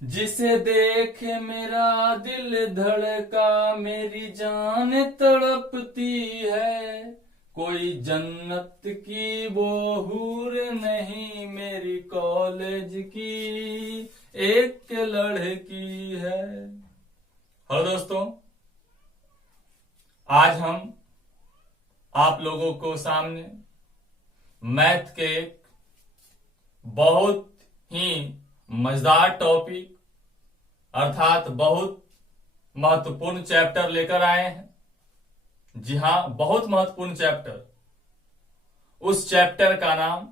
जिसे देख मेरा दिल धड़का, मेरी जान तड़पती है। कोई जन्नत की वो हूर नहीं, मेरी कॉलेज की एक लड़की है। हेलो दोस्तों, आज हम आप लोगों को सामने मैथ के एक बहुत ही मजेदार टॉपिक अर्थात बहुत महत्वपूर्ण चैप्टर लेकर आए हैं। जी हां, बहुत महत्वपूर्ण चैप्टर। उस चैप्टर का नाम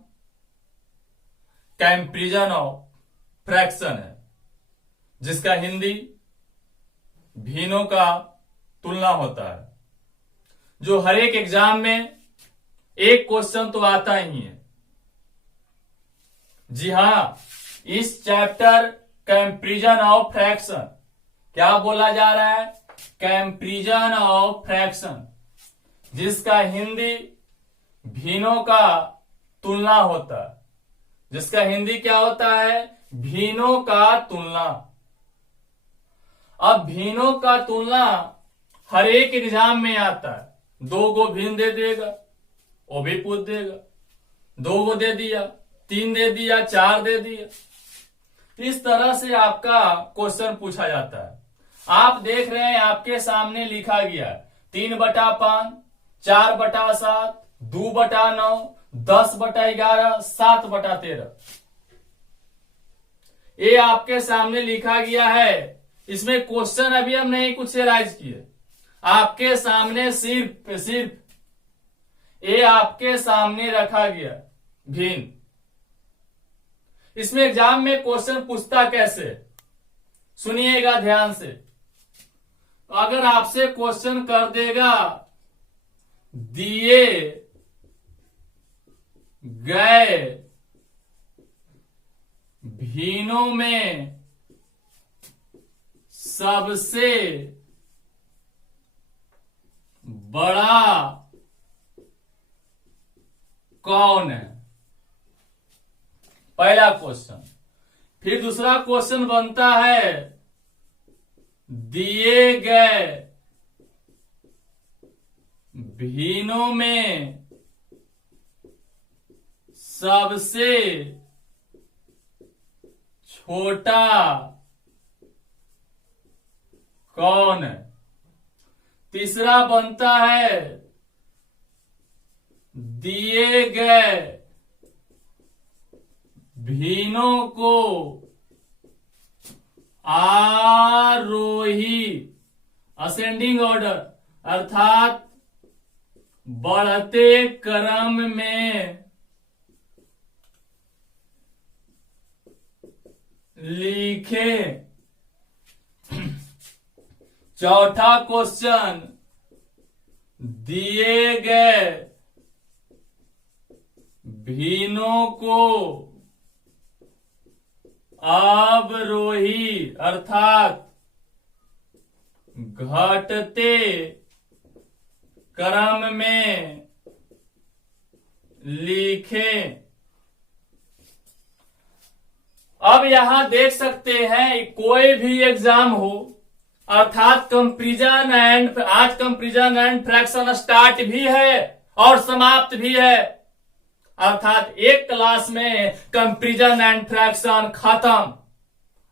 कंपैरिजन ऑफ फ्रैक्शन है, जिसका हिंदी भिन्नों का तुलना होता है। जो हर एक एग्जाम में एक क्वेश्चन तो आता ही है। जी हां, इस चैप्टर कंपैरिजन ऑफ फ्रैक्शन, क्या बोला जा रहा है? कंपैरिजन ऑफ फ्रैक्शन, जिसका हिंदी भिन्नों का तुलना होता है। जिसका हिंदी क्या होता है? भिन्नों का तुलना। अब भिन्नों का तुलना हर एक एग्जाम में आता है। 2 को भिन्न दे देगा, वो भी पूछ देगा। 2 को दे दिया, 3 दे दिया, 4 दे दिया। इस तरह से आपका क्वेश्चन पूछा जाता है। आप देख रहे हैं आपके सामने लिखा गया 3/5, 4/7, 2/9, 10/11, 7/13। ये आपके सामने लिखा गया है। इसमें क्वेश्चन अभी हम नहीं कुछ राइज किए। आपके सामने सिर्फ ये आपके सामने रखा गया भिन्न। इसमें एग्जाम में क्वेश्चन पूछता कैसे, सुनिएगा ध्यान से। अगर आपसे क्वेश्चन कर देगा दिए गए भिन्नों में सबसे बड़ा कौन है? पहला क्वेश्चन। फिर दूसरा क्वेश्चन बनता है दिए गए भिन्नों में सबसे छोटा कौन है? तीसरा बनता है दिए गए भिन्नों को आरोही असेंडिंग ऑर्डर अर्थात बढ़ते क्रम में लिखे। चौथा क्वेश्चन, दिए गए भिन्नों को अवरोही अर्थात घटते क्रम में लिखें। अब यहां देख सकते हैं कोई भी एग्जाम हो अर्थात कंपैरिजन एंड, आज कंपैरिजन एंड फ्रैक्शन स्टार्ट भी है और समाप्त भी है। अर्थात एक क्लास में कंपैरिजन एंड फ्रैक्शन खत्म।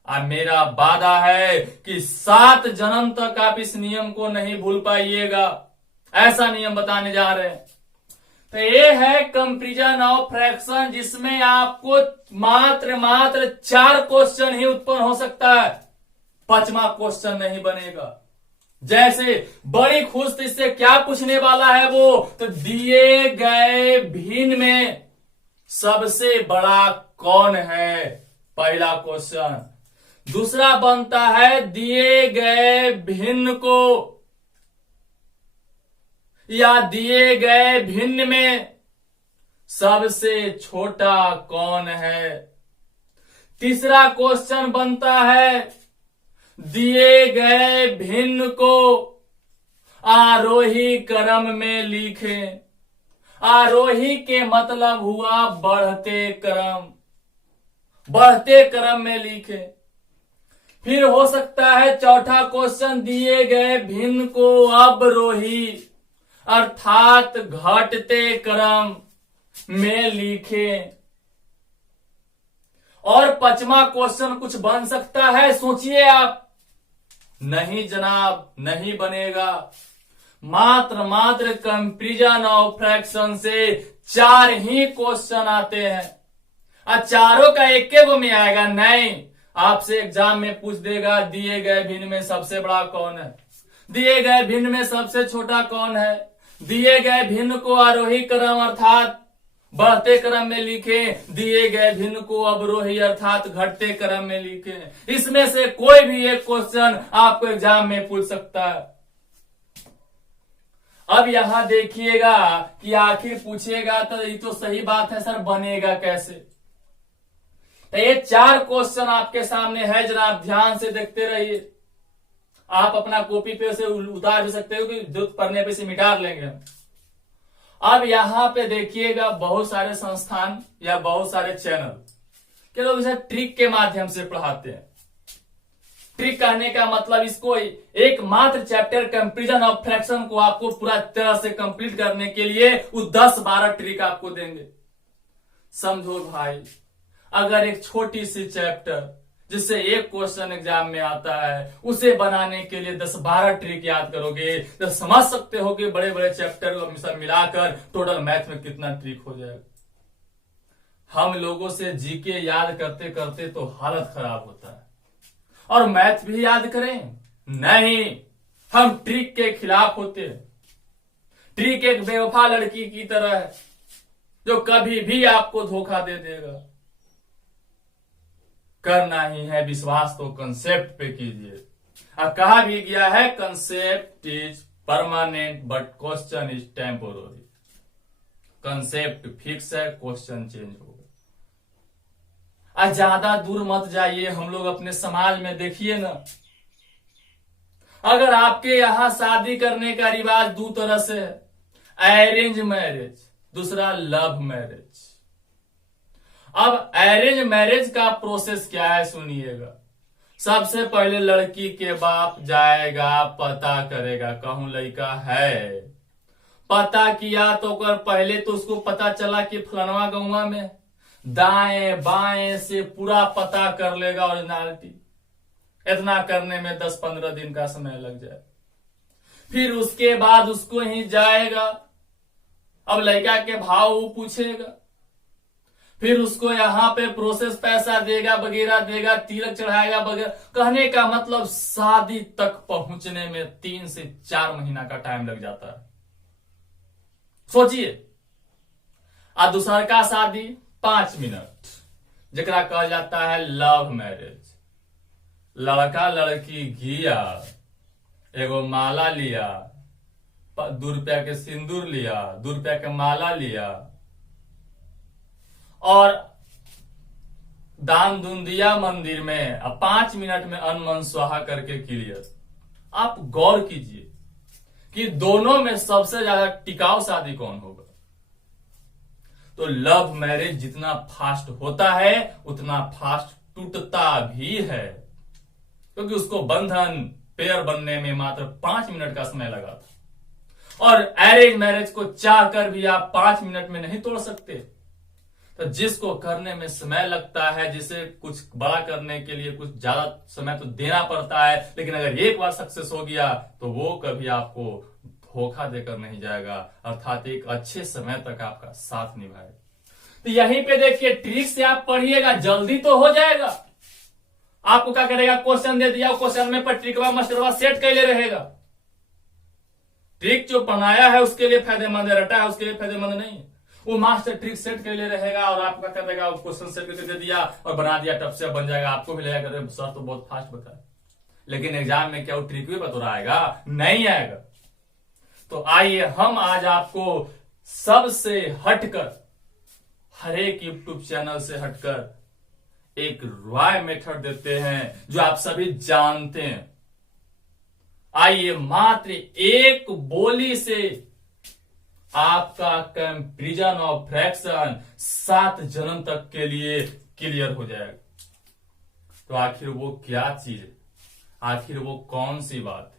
अब मेरा वादा है कि 7 जन्म तक आप इस नियम को नहीं भूल पाइएगा। ऐसा नियम बताने जा रहे हैं। तो ये है कंपैरिजन ऑफ फ्रैक्शन, जिसमें आपको मात्र 4 क्वेश्चन ही उत्पन्न हो सकता है। 5वां क्वेश्चन नहीं बनेगा। जैसे बड़ी खुश तो इससे क्या पूछने वाला है वो, तो दिए गए भिन्न में सबसे बड़ा कौन है, पहला क्वेश्चन। दूसरा बनता है दिए गए भिन्न को या दिए गए भिन्न में सबसे छोटा कौन है। तीसरा क्वेश्चन बनता है दिए गए भिन्न को आरोही क्रम में लिखें। आरोही के मतलब हुआ बढ़ते क्रम में लिखें। फिर हो सकता है चौथा क्वेश्चन, दिए गए भिन्न को अवरोही अर्थात घटते क्रम में लिखें। और पांचवा क्वेश्चन कुछ बन सकता है, सोचिए आप। नहीं जनाब, नहीं बनेगा। मात्र कंपैरिजन ऑफ फ्रैक्शन से 4 ही क्वेश्चन आते हैं और चारों का एक गो में आएगा। नहीं, आपसे एग्जाम में पूछ देगा दिए गए भिन्न में सबसे बड़ा कौन है, दिए गए भिन्न में सबसे छोटा कौन है, दिए गए भिन्न को आरोही क्रम अर्थात बढ़ते क्रम में लिखे, दिए गए भिन्न को अवरोही अर्थात घटते क्रम में लिखे। इसमें से कोई भी एक क्वेश्चन आपको एग्जाम में पूछ सकता है। अब यहां देखिएगा कि आखिर पूछेगा तो ये तो सही बात है सर, बनेगा कैसे। तो ये 4 क्वेश्चन आपके सामने है जनाब, ध्यान से देखते रहिए। आप अपना कॉपी पे से उतार भी सकते हो कि जरूरत पढ़ने पे से मिटा लेंगे। अब यहां पे देखिएगा बहुत सारे संस्थान या बहुत सारे चैनल के लोग इसे ट्रिक के माध्यम से पढ़ाते हैं। ट्रिक कहने का मतलब इसको एक मात्र चैप्टर कंपैरिजन ऑफ फ्रैक्शन को आपको पूरा तरह से कंप्लीट करने के लिए वो 10-12 ट्रिक आपको देंगे। समझो भाई, अगर एक छोटी सी चैप्टर जिससे एक क्वेश्चन एग्जाम में आता है उसे बनाने के लिए 10-12 ट्रिक याद करोगे तो समझ सकते हो कि बड़े बड़े चैप्टर को मिलाकर टोटल मैथ में कितना ट्रिक हो जाएगा। हम लोगों से जीके याद करते करते तो हालत खराब होता है, और मैथ भी याद करें नहीं, हम ट्रिक के खिलाफ होते हैं। ट्रिक एक बेवफा लड़की की तरह है जो कभी भी आपको धोखा दे देगा। करना ही है विश्वास तो कंसेप्ट पे कीजिए। अब कहा भी गया है concept is permanent but question is temporary. Concept fix है, क्वेश्चन चेंज होगा। ज्यादा दूर मत जाइए, हम लोग अपने समाज में देखिए ना, अगर आपके यहां शादी करने का रिवाज 2 तरह से है, अरेंज मैरिज, दूसरा लव मैरिज। अब अरेंज मैरिज का प्रोसेस क्या है सुनिएगा। सबसे पहले लड़की के बाप जाएगा, पता करेगा कहूं लड़का है, पता किया तो कर पहले तो उसको पता चला कि फलनवा गौवा में, दाएं बाएं से पूरा पता कर लेगा ओरिजिनलिटी। इतना करने में 10-15 दिन का समय लग जाए। फिर उसके बाद उसको ही जाएगा, अब लड़का के भाव वो पूछेगा, फिर उसको यहां पे प्रोसेस पैसा देगा वगैरह देगा, तिलक चढ़ाएगा वगैरह। कहने का मतलब शादी तक पहुंचने में 3 से 4 महीना का टाइम लग जाता है। सोचिए। और दूसर का शादी 5 मिनट, जरा कहा जाता है लव मैरिज। लड़का लड़की गया, एगो माला लिया, 2 रुपया के सिंदूर लिया, 2 रुपया के माला लिया और दान दून दिया मंदिर में, अब 5 मिनट में अनमन स्वाहा करके क्लियर। आप गौर कीजिए कि दोनों में सबसे ज्यादा टिकाऊ शादी कौन होगा। तो लव मैरिज जितना फास्ट होता है उतना फास्ट टूटता भी है, क्योंकि उसको बंधन पेयर बनने में मात्र 5 मिनट का समय लगा था। और अरेंज मैरिज को चाहकर भी आप 5 मिनट में नहीं तोड़ सकते। तो जिसको करने में समय लगता है, जिसे कुछ बड़ा करने के लिए कुछ ज्यादा समय तो देना पड़ता है, लेकिन अगर एक बार सक्सेस हो गया तो वो कभी आपको धोखा देकर नहीं जाएगा, अर्थात एक अच्छे समय तक आपका साथ निभाए। तो यहीं पे देखिए, ट्रिक से आप पढ़िएगा, जल्दी तो हो जाएगा। आपको क्या करेगा, क्वेश्चन दे दिया, क्वेश्चन में पर ट्रिकवा मास्टरवा सेट कैले रहेगा। ट्रिक जो बनाया है उसके लिए फायदेमंद है, रटा है उसके लिए फायदेमंद नहीं। वो मास्टर ट्रिक सेट के लिए रहेगा और आपको क्या करेगा, क्वेश्चन सेट करके दे दिया और बना दिया, टप से बन जाएगा। आपको भी लगेगा सर तो बहुत फास्ट बताया, लेकिन एग्जाम में क्या वो ट्रिक भी बतौर आएगा? नहीं आएगा। तो आइए हम आज आपको सबसे हटकर, हर एक यूट्यूब चैनल से हटकर एक रॉय मेथड देते हैं जो आप सभी जानते हैं। आइए मात्र एक बोली से आपका कंपैरिजन ऑफ फ्रैक्शन 7 जन्म तक के लिए क्लियर हो जाएगा। तो आखिर वो क्या चीज है, आखिर वो कौन सी बात है।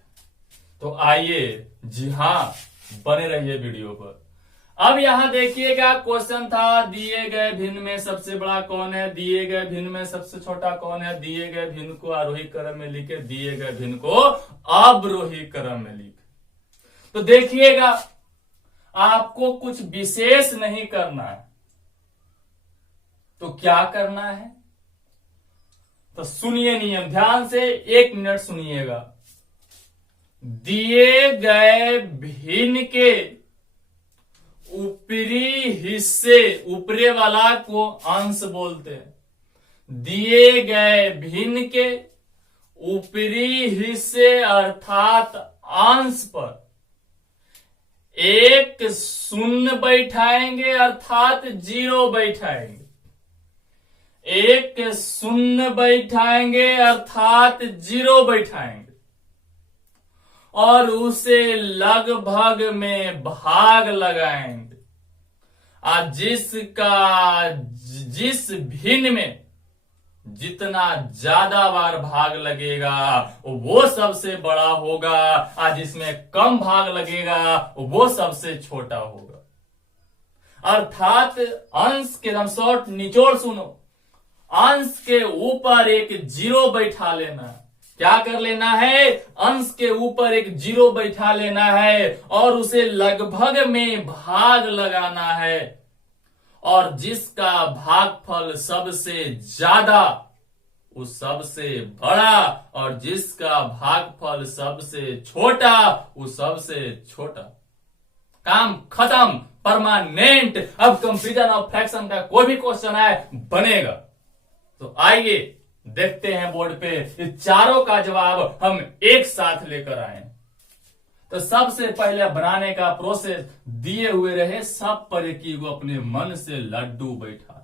तो आइए, जी हाँ, बने रहिए वीडियो पर। अब यहां देखिएगा, क्वेश्चन था दिए गए भिन्न में सबसे बड़ा कौन है, दिए गए भिन्न में सबसे छोटा कौन है, दिए गए भिन्न को आरोही क्रम में लिखे, दिए गए भिन्न को अवरोही क्रम में लिखे। तो देखिएगा, आपको कुछ विशेष नहीं करना है, तो क्या करना है, तो सुनिए नियम ध्यान से, 1 मिनट सुनिएगा। दिए गए भिन्न के ऊपरी हिस्से, ऊपरी वाला को अंश बोलते हैं, दिए गए भिन्न के ऊपरी हिस्से अर्थात अंश पर एक शून्य बैठाएंगे अर्थात 0 बैठाएंगे, एक शून्य बैठाएंगे अर्थात 0 बैठाएंगे और उसे लगभग में भाग लगाएंगे। जिस भिन्न में जितना ज्यादा बार भाग लगेगा वो सबसे बड़ा होगा, और जिसमें कम भाग लगेगा वो सबसे छोटा होगा। अर्थात अंश के दम शॉर्ट निचोड़ सुनो, अंश के ऊपर एक 0 बैठा लेना। क्या कर लेना है, अंश के ऊपर एक 0 बैठा लेना है और उसे लगभग में भाग लगाना है, और जिसका भागफल सबसे ज्यादा वो सबसे बड़ा, और जिसका भागफल सबसे छोटा वो सबसे छोटा। काम खत्म, परमानेंट। अब कंपैरिजन ऑफ फ्रैक्शन का कोई भी क्वेश्चन आए बनेगा। तो आइए देखते हैं बोर्ड पे, इस चारों का जवाब हम एक साथ लेकर आए। तो सबसे पहले बनाने का प्रोसेस दिए हुए रहे सब पर की वो अपने मन से लड्डू बैठा लो।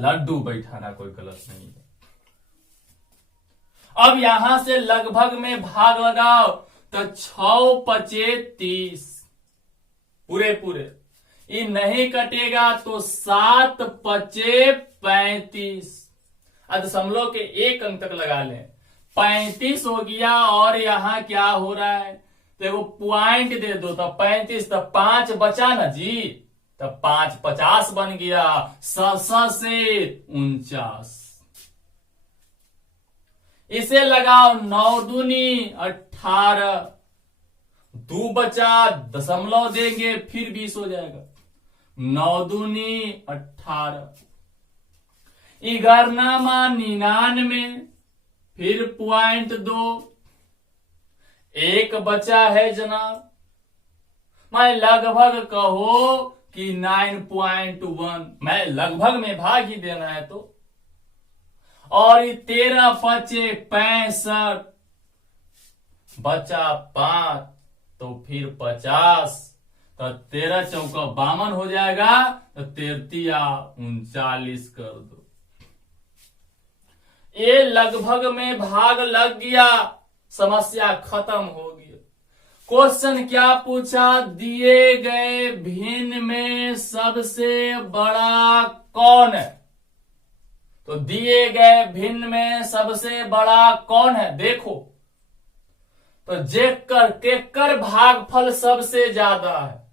लड्डू बैठाना कोई गलत नहीं है। अब यहां से लगभग में भाग लगाओ, तो 6 पचे 30 पूरे ये नहीं कटेगा तो 7 पचे 35, दशमलव के 1 अंक तक लगा लें, 35 हो गया। और यहां क्या हो रहा है, देखो पॉइंट दे दो, तो 35, तो 5 बचा ना जी, तो 5 50 बन गया, 7 से 49। इसे लगाओ 9 दूनी 18, 2 बचा, दशमलव देंगे फिर 20 हो जाएगा, 9 दूनी 18, 99, फिर पॉइंट 2, 1 बचा है जनाब, मैं लगभग कहो कि 9.1, मैं लगभग में भाग ही देना है तो। और 13 पचे 65, बचा 5, तो फिर 50, तो 13 चौका 52 हो जाएगा, तो 33 39 कर दो। ये लगभग में भाग लग गया, समस्या खत्म हो गई। क्वेश्चन क्या पूछा, दिए गए भिन्न में सबसे बड़ा कौन है। तो दिए गए भिन्न में सबसे बड़ा कौन है, देखो तो केकर भागफल सबसे ज्यादा है,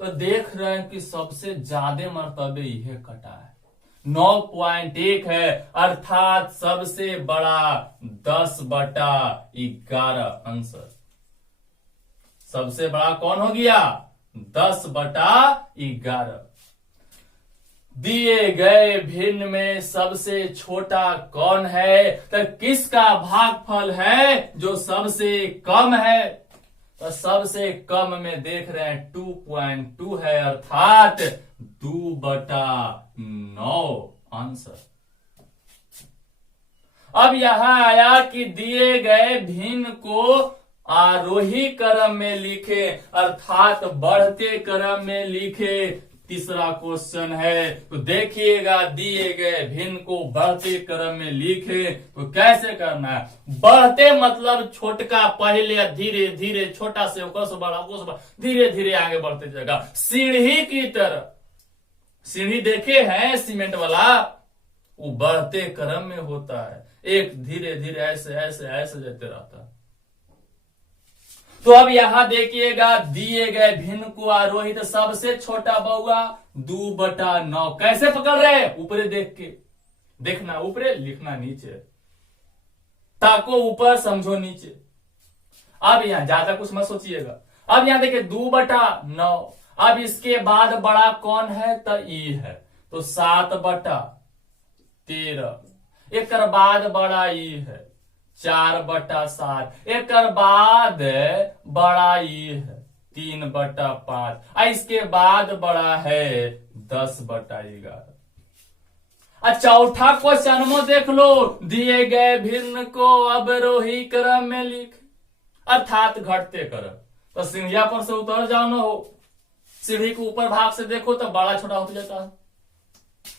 तो देख रहे हैं कि सबसे ज्यादा मर्तबे यह कटा है, 9.1 है, अर्थात सबसे बड़ा 10/11 आंसर। सबसे बड़ा कौन हो गया, 10/11। दिए गए भिन्न में सबसे छोटा कौन है, तो किसका भागफल है जो सबसे कम है, तो सबसे कम में देख रहे हैं 2.2 है, अर्थात 2/9 आंसर। अब यहां आया कि दिए गए भिन्न को आरोही क्रम में लिखे, अर्थात बढ़ते क्रम में लिखे। तीसरा क्वेश्चन है, तो देखिएगा दिए गए भिन्न को बढ़ते क्रम में लिखे तो कैसे करना है। बढ़ते मतलब छोटका पहले धीरे धीरे, छोटा से बड़ा, धीरे धीरे आगे बढ़ते जाएगा, सीढ़ी की तरह। सीढ़ी देखे हैं सीमेंट वाला, वो बढ़ते क्रम में होता है, एक धीरे धीरे ऐसे ऐसे ऐसे जाते रहता है। तो अब यहां देखिएगा, दिए गए भिन्न को आरोहित सबसे छोटा बउआ 2/9 कैसे पकड़ रहे हैं? ऊपरे देख के, देखना ऊपरे, लिखना नीचे, ताको ऊपर समझो नीचे। अब यहां ज्यादा कुछ मत सोचिएगा। अब यहां देखिए 2/9, अब इसके बाद बड़ा कौन है? तो ई है, तो 7/13। एक बाद बड़ा ई है 4/7। एक बाद बड़ा ई है 3/5। इसके बाद बड़ा है 10/11। चौथा क्वेश्चन में देख लो, दिए गए भिन्न को अवरोही क्रम में लिख, अर्थात घटते क्रम। तो सीढ़िया पर से उतर जाओ ना हो, सीढ़ी के ऊपर भाग से देखो तो बड़ा छोटा होता जाता है,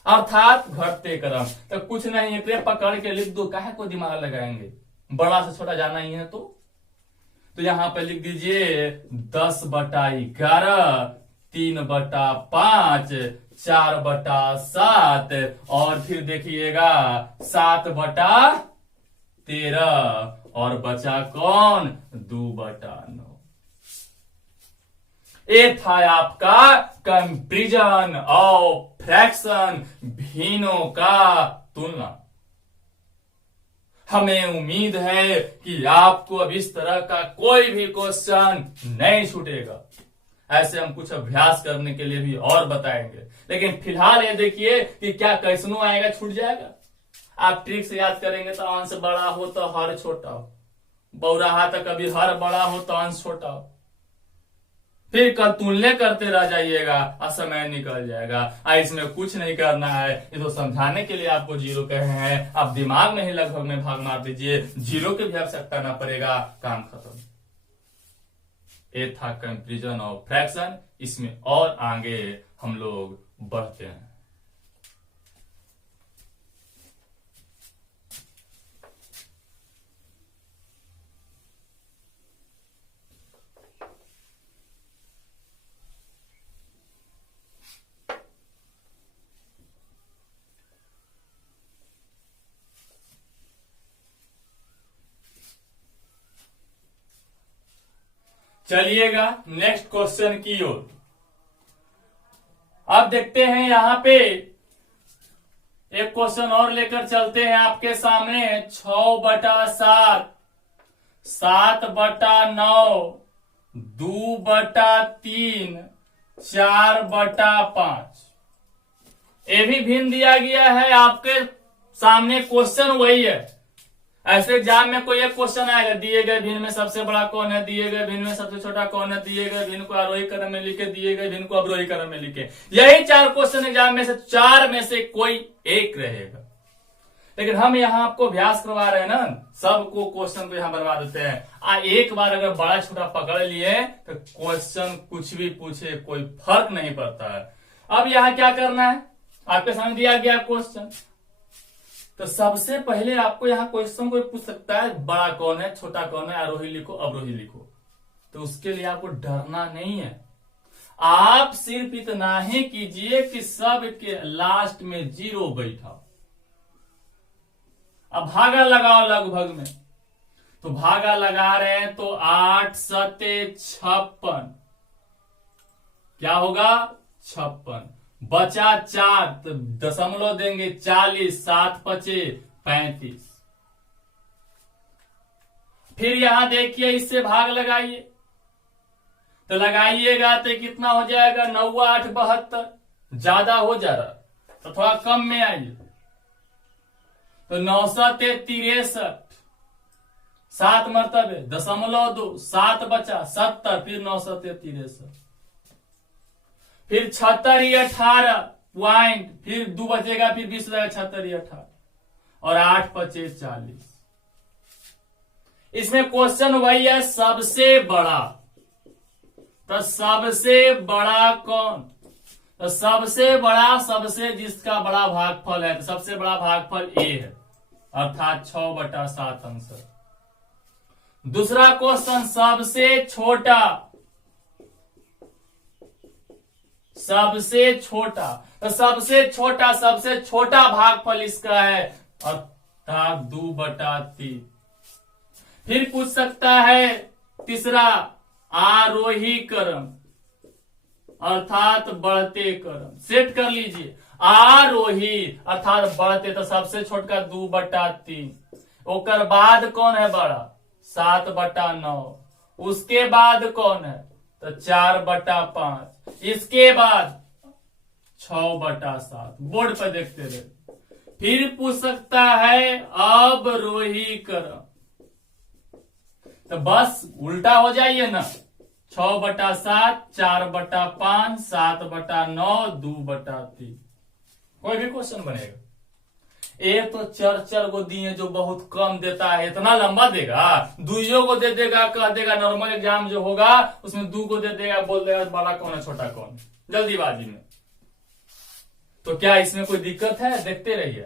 अर्थात घटते क्रम। तो कुछ नहीं, एक पकड़ के लिख दो, काहे को दिमाग लगाएंगे, बड़ा से छोटा जाना ही है। तो यहां पे लिख दीजिए 10/11, 3/5, 4/7 और फिर देखिएगा 7/13 और बचा कौन? 2/9। ये था आपका कंपैरिजन ऑफ फ्रैक्शन, भिन्नों का तुलना। हमें उम्मीद है कि आपको अब इस तरह का कोई भी क्वेश्चन नहीं छूटेगा। ऐसे हम कुछ अभ्यास करने के लिए भी और बताएंगे, लेकिन फिलहाल ये देखिए कि क्या क्वेश्चनों आएगा, छूट जाएगा। आप ट्रिक से याद करेंगे तो अंश बड़ा हो तो हर छोटा हो, बौराहा तो कभी हर बड़ा हो तो अंश छोटा हो, फिर तुलने करते रह जाइएगा और समय निकल जाएगा। इसमें कुछ नहीं करना है, ये तो समझाने के लिए आपको जीरो कहे हैं। आप दिमाग में ही लगभग में भाग मार दीजिए, जीरो की भी आवश्यकता ना पड़ेगा, काम खत्म। ये था कंपैरिजन ऑफ फ्रैक्शन। इसमें और आगे हम लोग बढ़ते हैं। चलिएगा नेक्स्ट क्वेश्चन की ओर। अब देखते हैं यहां पे एक क्वेश्चन और लेकर चलते हैं आपके सामने। 6/7, 7/9, 2/3, 4/5। ये भी भिन्न दिया गया है आपके सामने, क्वेश्चन वही है। ऐसे एग्जाम में कोई एक क्वेश्चन आएगा, दिए गए भिन्न में सबसे बड़ा कौन है, दिए गए भिन्न में सबसे छोटा कौन है, दिए गए भिन्न को आरोही क्रम में लिखे, दिए गए भिन्न को अवरोही क्रम में लिखे। यही 4 क्वेश्चन एग्जाम में से 4 में से कोई एक रहेगा। लेकिन हम यहाँ आपको अभ्यास करवा रहे हैं ना, सबको क्वेश्चन को यहाँ बनवा देते हैं। एक बार अगर बड़ा छोटा पकड़ लिए तो क्वेश्चन कुछ भी पूछे कोई फर्क नहीं पड़ता है। अब यहाँ क्या करना है, आपके सामने दिया गया क्वेश्चन, तो सबसे पहले आपको यहाँ क्वेश्चन कोई पूछ सकता है बड़ा कौन है, छोटा कौन है, आरोही लिखो, अवरोही लिखो। तो उसके लिए आपको डरना नहीं है, आप सिर्फ इतना ही कीजिए कि सब के लास्ट में 0 बैठा। अब भागा लगाओ लगभग में, तो भागा लगा रहे हैं तो 8 सते 56, क्या होगा 56, बचा 4 तो दशमलव देंगे 40, 7 पचे 35। फिर यहां देखिए इससे भाग लगाइए, तो लगाइएगा तो कितना हो जाएगा 9 8 72, ज्यादा हो जा रहा तो थोड़ा कम में आइए, तो 9 सते 63, 7 मरतबे 0.2, 7 बचा 70, फिर 9 सते 63, फिर 76 18 पॉइंट, फिर 2 बचेगा, फिर 20 हो जाएगा 76 18 और 8 पचे 40। इसमें क्वेश्चन वही है सबसे बड़ा, तो सबसे बड़ा कौन, तो सबसे बड़ा सबसे जिसका बड़ा भागफल है, तो सबसे बड़ा भागफल ए है, अर्थात 6/7 आंसर। दूसरा क्वेश्चन सबसे छोटा, सबसे छोटा, तो सबसे छोटा भागफल इसका है अर्थात 2/3। फिर पूछ सकता है तीसरा, आरोही क्रम अर्थात बढ़ते क्रम। सेट कर लीजिए, आरोही अर्थात बढ़ते, तो सबसे छोटका 2/3। ओकर बाद कौन है बड़ा, 7/9। उसके बाद कौन है, तो 4/5। इसके बाद 6/7। बोर्ड पर देखते रहे। फिर पूछ सकता है अवरोही क्रम, तो बस उल्टा हो जाइए ना, 6/7, 4/5, 7/9, 2/3। कोई भी क्वेश्चन बनेगा। एक तो चर को दिए जो बहुत कम देता है, इतना लंबा देगा, दुइयों को दे देगा, कह देगा नॉर्मल एग्जाम जो होगा उसमें 2 को दे देगा, बोल देगा बड़ा कौन है छोटा कौन, जल्दीबाजी में। तो क्या इसमें कोई दिक्कत है, देखते रहिए।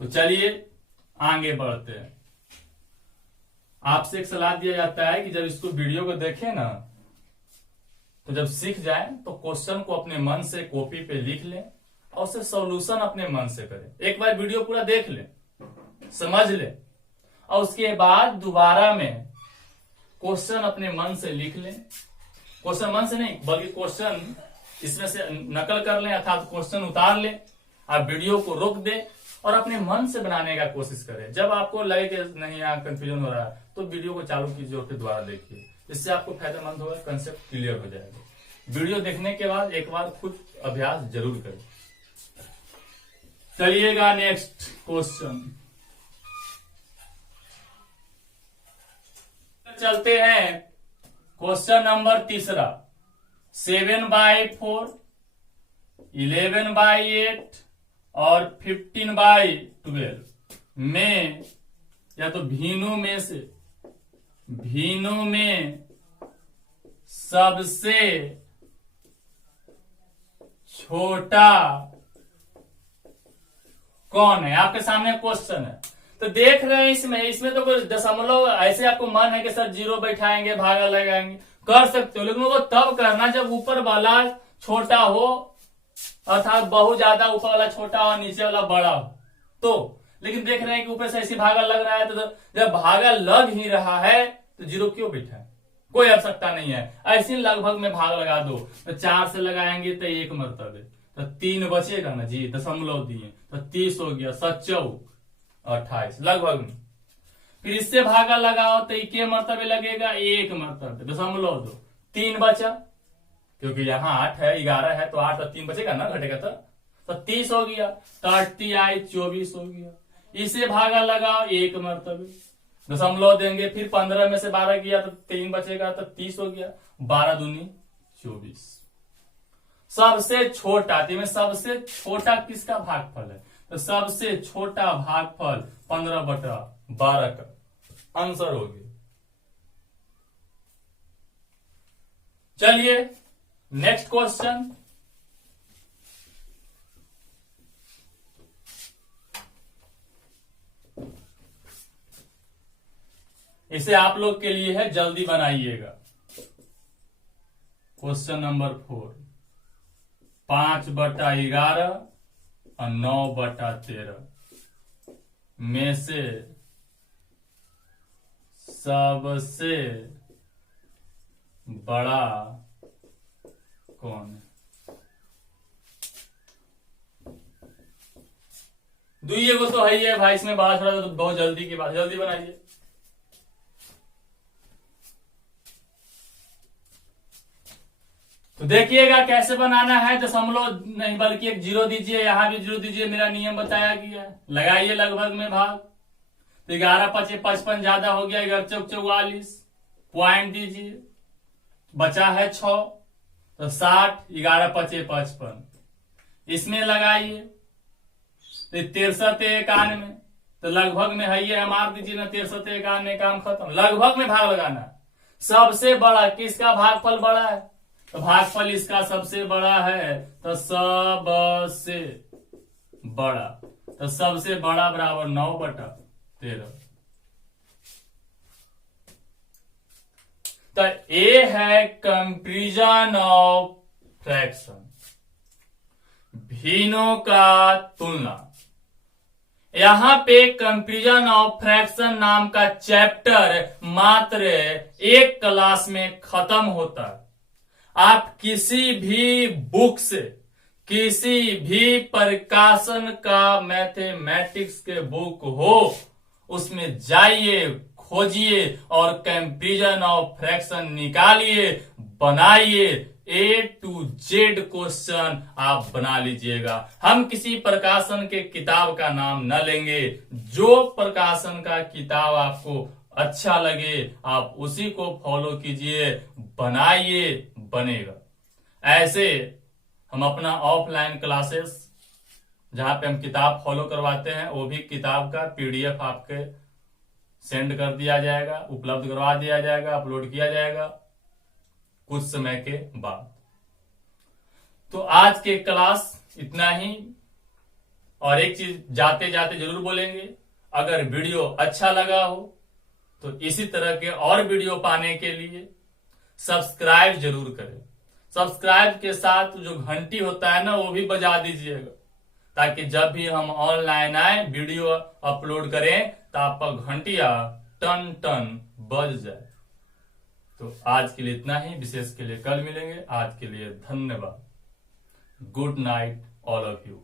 तो चलिए आगे बढ़ते हैं। आपसे एक सलाह दिया जाता है कि जब इसको वीडियो को देखें ना, तो जब सीख जाए तो क्वेश्चन को अपने मन से कॉपी पे लिख लें और उससे सॉल्यूशन अपने मन से करें। एक बार वीडियो पूरा देख लें, समझ लें, और उसके बाद दोबारा में क्वेश्चन अपने मन से लिख लें। क्वेश्चन मन से नहीं बल्कि क्वेश्चन इसमें से नकल कर लें, अर्थात क्वेश्चन उतार लें। आप वीडियो को रोक दें और अपने मन से बनाने का कोशिश करें। जब आपको लगे कि नहीं यहाँ कंफ्यूजन हो रहा है, तो वीडियो को चालू कीजिए और फिर दोबारा देखिए। इससे आपको फायदेमंद होगा, कंसेप्ट क्लियर हो जाएगा। वीडियो देखने के बाद एक बार खुद अभ्यास जरूर करें। चलिएगा नेक्स्ट क्वेश्चन चलते हैं। क्वेश्चन नंबर तीसरा, 7/4, 11/8 और 15/12 में, या तो भीनों में सबसे छोटा कौन है। आपके सामने क्वेश्चन है, तो देख रहे हैं इसमें तो कोई दशमलव ऐसे आपको मन है कि सर 0 बैठाएंगे, भागा लगाएंगे, कर सकते हो, लेकिन वो तब करना जब ऊपर वाला छोटा हो, अर्थात बहुत ज्यादा ऊपर वाला छोटा और नीचे वाला बड़ा हो तो। लेकिन देख रहे हैं कि ऊपर से ऐसी भागा लग रहा है, तो जब भागा लग ही रहा है तो 0 क्यों बैठा है, कोई आवश्यकता नहीं है। ऐसे लगभग में भाग लगा दो, तो 4 से लगाएंगे तो 1 मरतबे, तो 3 बचेगा ना जी, दशमलव दिए तो 30 हो गया, 7×4 28 लगभग में। फिर इससे भागा लगाओ तो 1 मरतबे लगेगा, 1 मरतबे, दशमलव 2, 3 बचा, क्योंकि यहाँ 8 है, 11 है, तो 8 और 3 बचेगा ना, घटेगा तो 30 हो गया, तो 8×3 = 24 हो गया। इसे भागा लगाओ 1 मरतबे, दशमलव देंगे, फिर 15 में से 12 किया तो 3 बचेगा, तो 30 हो गया, 12×2 = 24। सबसे छोटा, में सबसे छोटा किसका भागफल है, तो सबसे छोटा भागफल 15/12 का आंसर हो गया। चलिए नेक्स्ट क्वेश्चन, इसे आप लोग के लिए है, जल्दी बनाइएगा। क्वेश्चन नंबर 4, 5/11 और 9/13 में से सबसे बड़ा कौन है। दुइये को तो है ही है भाई, इसमें बड़ा छोड़ा तो बहुत जल्दी की बात, जल्दी बनाइए। तो देखिएगा कैसे बनाना है, दशमलव नहीं बल्कि एक 0 दीजिए, यहां भी 0 दीजिए, मेरा नियम बताया गया है। लगाइए लगभग में भाग, तो 11×5 = 55 ज्यादा हो गया, 11×4 = 44, पॉइंट दीजिए, बचा है 6, तो 60, 11×5 = 55, इसमें लगाइए, तो 63 91, तो लगभग में है ये, मार दीजिए ना, 63 91, काम खत्म। लगभग में भाग लगाना। सबसे बड़ा किसका भागफल बड़ा है, तो भागफल इसका सबसे बड़ा है, तो सबसे बड़ा, तो सबसे बड़ा बराबर 9/13। तो ए है कंपैरिजन ऑफ फ्रैक्शन, भिन्नों का तुलना। यहां पे कंपैरिजन ऑफ फ्रैक्शन नाम का चैप्टर मात्र एक क्लास में खत्म होता है। आप किसी भी बुक से, किसी भी प्रकाशन का मैथमेटिक्स के बुक हो, उसमें जाइए, खोजिए और कंपैरिजन ऑफ फ्रैक्शन निकालिए, बनाइए। A to Z क्वेश्चन आप बना लीजिएगा। हम किसी प्रकाशन के किताब का नाम न लेंगे, जो प्रकाशन का किताब आपको अच्छा लगे आप उसी को फॉलो कीजिए, बनाइए, बनेगा। ऐसे हम अपना ऑफलाइन क्लासेस जहां पे हम किताब फॉलो करवाते हैं, वो भी किताब का PDF आपके सेंड कर दिया जाएगा, उपलब्ध करवा दिया जाएगा, अपलोड किया जाएगा कुछ समय के बाद। तो आज के क्लास इतना ही। और एक चीज जाते जाते जरूर बोलेंगे, अगर वीडियो अच्छा लगा हो तो इसी तरह के और वीडियो पाने के लिए सब्सक्राइब जरूर करें। सब्सक्राइब के साथ जो घंटी होता है ना, वो भी बजा दीजिएगा, ताकि जब भी हम ऑनलाइन आए, वीडियो अपलोड करें, तो आपका घंटिया टन टन बज जाए। तो आज के लिए इतना ही, विशेष के लिए कल मिलेंगे। आज के लिए धन्यवाद। Good night all of you.